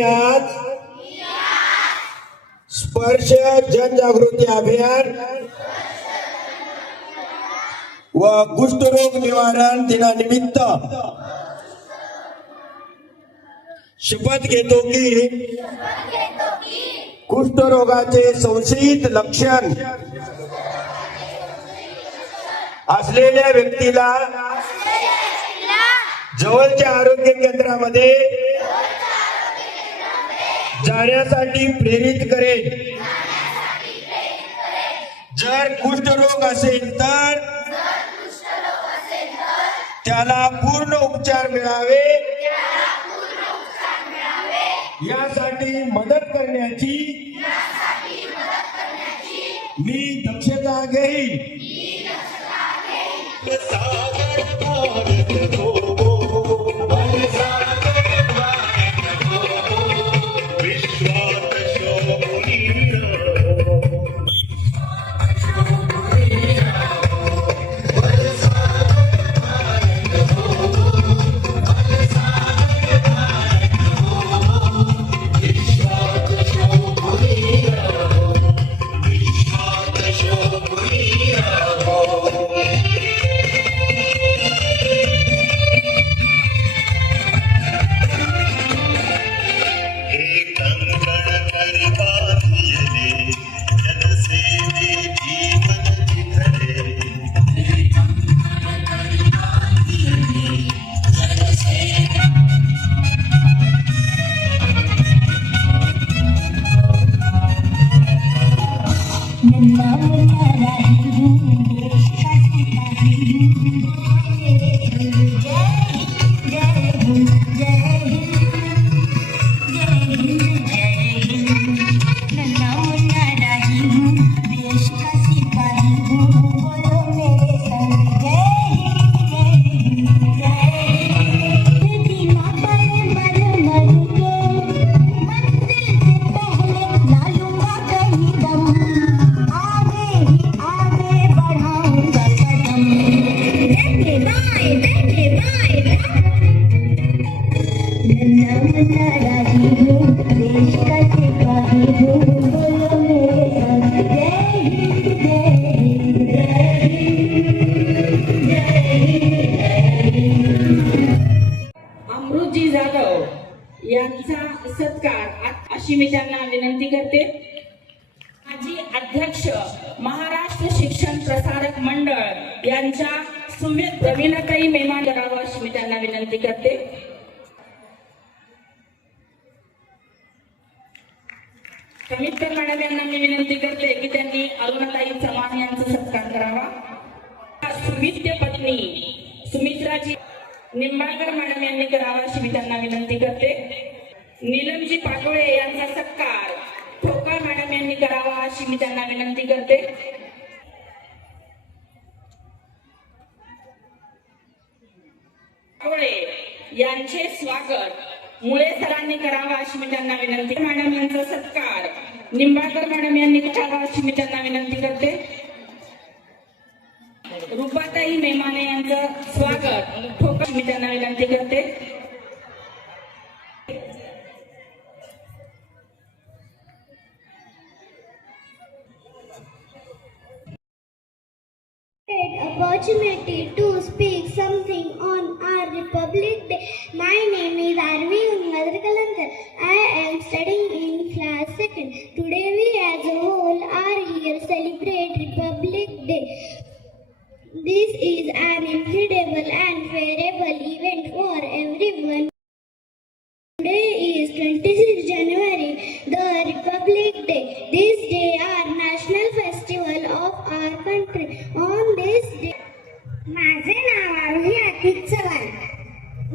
आज स्पर्श जनजागृती अभियान व कुष्ठरोग निवारण दिनानिमित्त शपथ घेतो की कुष्ठरोगाचे संशयित लक्षण असलेल्या व्यक्तीला जवळच्या आरोग्य केंद्रामध्ये जाण्यासाठी प्रेरित करेल। जर कुष्ठरोग असेल तर त्याला पूर्ण उपचार मिळावे यासाठी मदत करण्याची मी दक्षता घेईन। अमृतजी जाधव यांचा सत्कार अशी मी त्यांना विनंती करते। माजी अध्यक्ष महाराष्ट्र शिक्षण प्रसारक मंडळ यांच्या सुमित प्रवीणताई मेहमान करावं अशी मी त्यांना विनंती करते। कमिटकर मॅडम यांना मी विनंती करते की त्यांनी अरुणाताई चव्हाण यांचा सत्कार करावा। सुमित्य पत्नी सुमित्राजी निंबाळकर मॅडम यांनी करावा अशी मी त्यांना विनंती करते। नीलमजी पाटोळे यांचा सत्कार ठोकळ मॅडम यांनी करावा अशी मी त्यांना विनंती करते। पाटोळे यांचे स्वागत मुळे सरांनी करावा अशी मी त्यांना विनंती। मॅडम यांचा सत्कार निंबाळकर मॅडम यांनी करावा अशी मी त्यांना विनंती करते। रूपाताई मेमाने यांचं स्वागत ठोकळ मी त्यांना विनंती करते। Opportunity to speak something on our Republic Day. My name is Arvi Ungadrikalankar. I am studying in class 2nd. Today we as a whole are here celebrate Republic Day. This is an incredible and favorable event for everyone. Today is 26 January, the Republic Day. This day is national festival of our country. On this day, माझे नाम आरोही आतिक चौहान,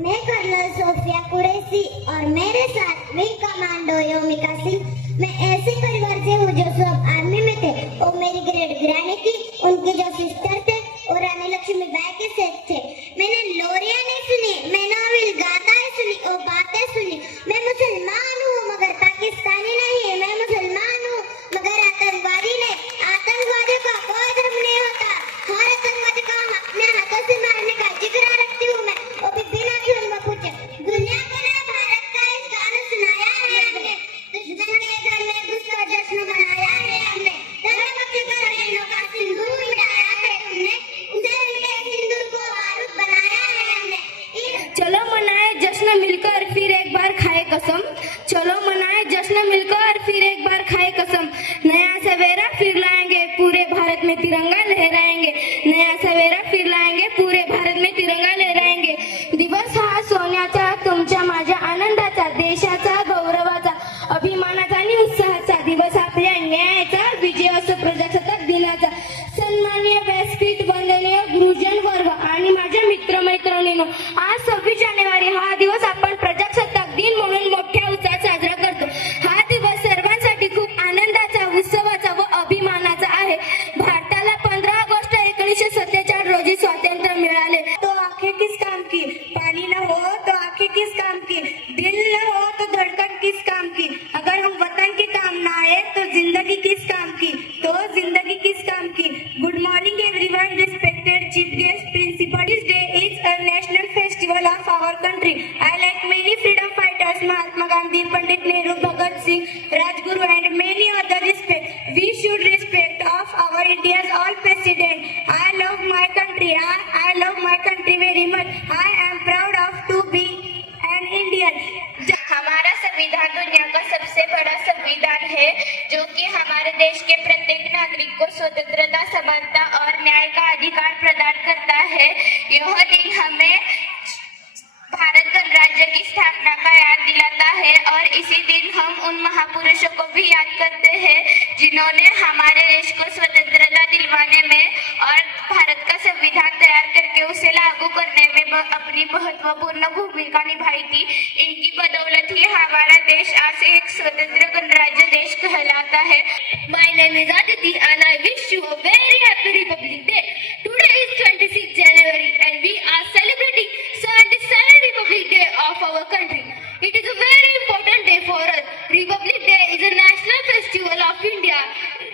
मैं colonel Sofia Qureshi और मेरे साथ wing commando योमिका सिंह। मैं ऐसे परिवार से हूँ जो सब आर्मी में थे और मेरी ग्रेट ग्रैनी थी, उनके जो सिस्टर थे और रानी लक्ष्मीबाई के सेठ थे। मैंने लोरियां नहीं सुनी, मैं नॉवेल गाथाएं सुनी और बातें सुनी। मैं मुसलमान हूँ मगर पाकिस्तानी नहीं, मैं मुसलमान हूँ मगर आतंकवादी नहीं। आतंकवादी का कोई धर्म नहीं होता, हर आतंकवादी को हम अपने हाथों से मारने का जिक्र रखती हूँ मैं, और भी बिना क्यों पूछे। दुनिया को ना भारत का इस गाना सुनाया है, चलो मनाए जश्न मिलकर फिर एक बार खाए कसम, नया सवेरा फिर लाएंगे पूरे भारत में तिरंगा लहराएंगे, नया सवेरा फिर लाएंगे पूरे भारत में तिरंगा लहराएंगे. दिवस हा सोन्याचा, तुमच्या माझ्या आनंदाचा, देशाचा गौरवाचा, अभिमानाचा आणि उत्साहाचा दिवस, आपल्या न्यायाचा विजय असो प्रजासत्ताक दिनाचा. सन्माननीय व्यासपीठ, वंदनीय गुरुजन वर्ग आणि माझ्या मित्रमैत्रिणींनो, आज 26 जानेवारी हा दिवस आपण प्रजासत्ताक दिन म्हणून मोठ्या उत्साहात साजरा करतो. हा दिवस सर्वांसाठी खूप आनंदाचा, उत्सवाचा व अभिमानाचा आहे. भारताला 15 ऑगस्ट 1947 रोजी स्वातंत्र्य मिळाले. तो आंखें किस काम की, पानी न हो तो आंखें किस काम की, दिल न हो तो धड़कन किस काम की, अगर हम वतन के काम ना आए तो जिंदगी किस काम की, तो जिंदगी किस काम की. Good morning everyone, respected chief guest, principal. This day is a national festival of our country. I like many freedom fighters, Mahatma Gandhi, Pandit Nehru, Bhagat Singh, Rajguru and many other respect. We should respect of our India's all president. I love my country. I love my country very much. I am proud of to be an Indian. हमारा संविधान दुनिया का सबसे बड़ा संविधान है जो कि हमारे देश के प्रत्येक नागरिक को स्वतंत्रता, समानता और न्याय का अधिकार प्रदान करता है. यह दिन हमें भारत गणराज्य की स्थापना का याद दिलाता है और इसी दिन हम उन महापुरुषों को भी याद करते हैं जिन्होंने हमारे देश को स्वतंत्रता दिलवाने में और भारत का संविधान तैयार करके उसे लागू करने में अपनी महत्वपूर्ण भूमिका निभाई थी. इनकी बदौलत ही हमारा देश आज एक स्वतंत्र गणराज्य देश कहलाता है. My name is Aditi and I wish you a very happy Republic Day. Today is 26 January and we are celebrating 77th Republic Day of our country. It is a very important day for us. Republic Day is a national festival of India.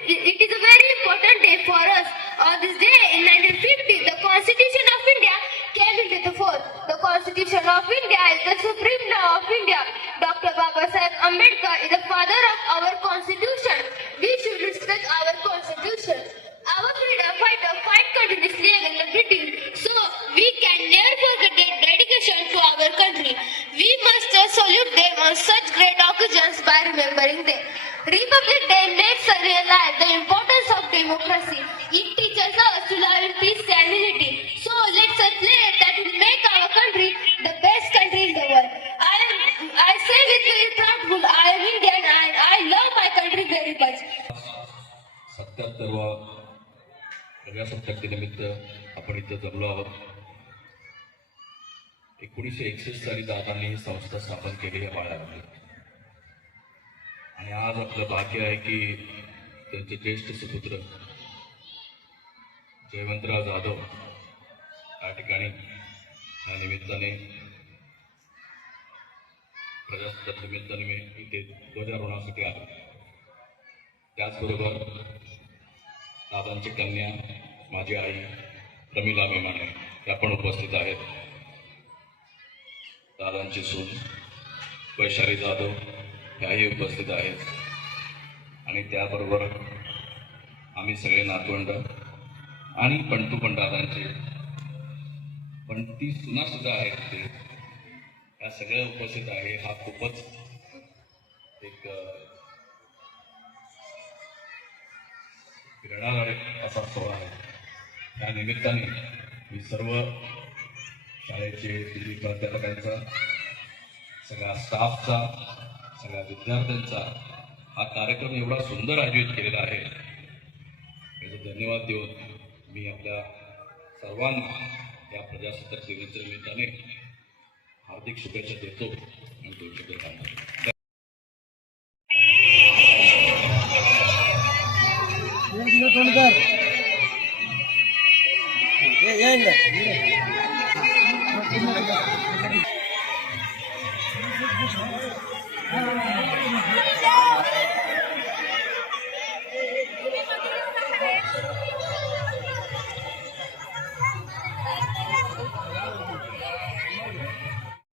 It is a very important day for us. On this day in 1950, the Constitution of India came into the force. The Constitution of India is the supreme law of India. Dr. Babasaheb Ambedkar is the father of our Constitution. We should respect our Constitution. Our freedom fighter fight continuously against the British, so we can never forget their dedication to our country. We must salute them on such great occasions by remembering them. Republic Day makes us realize the importance of democracy. It teaches us to live in peace and unity. So let's play that will make our country the best country in the world. I say with very proudful, I am Indian and I love my country very much. 77वा प्रजासत्ताक दिनानिमित्त आपण इथं जमलो आहोत. 1961 साली दादांनी ही संस्था स्थापन केली आहे बाळामध्ये आणि आज आपलं भाग्य आहे की त्यांचे ज्येष्ठ सुपुत्र जयवंतराव जाधव या ठिकाणी या निमित्ताने प्रजासत्ताक निमित्ताने मी इथे ध्वजारोहणासाठी आलो. त्याचबरोबर दादांची कन्या माझी आई प्रमिला मेमाने या पण उपस्थित आहेत. दादांची सून वैशाली जाधव याही उपस्थित आहेत आणि त्याबरोबर आम्ही सगळे नातवंड आणि पंटू पण दादांचे पण ती सुना सुद्धा आहेत ते या सगळ्या उपस्थित आहे. हा खूपच एक प्रेरणादायक असा सोहळा आहे. त्या निमित्ताने मी सर्व शाळेचे दिली प्राध्यापकांचा, सगळ्या स्टाफचा, सगळ्या विद्यार्थ्यांचा हा कार्यक्रम एवढा सुंदर आयोजित केलेला आहे याचा धन्यवाद देऊन मी आपल्या सर्वांना या प्रजासत्ताक दिनाच्या निमित्ताने हार्दिक शुभेच्छा देतो आणि तुमच्याकडे थांबतो. Yeah.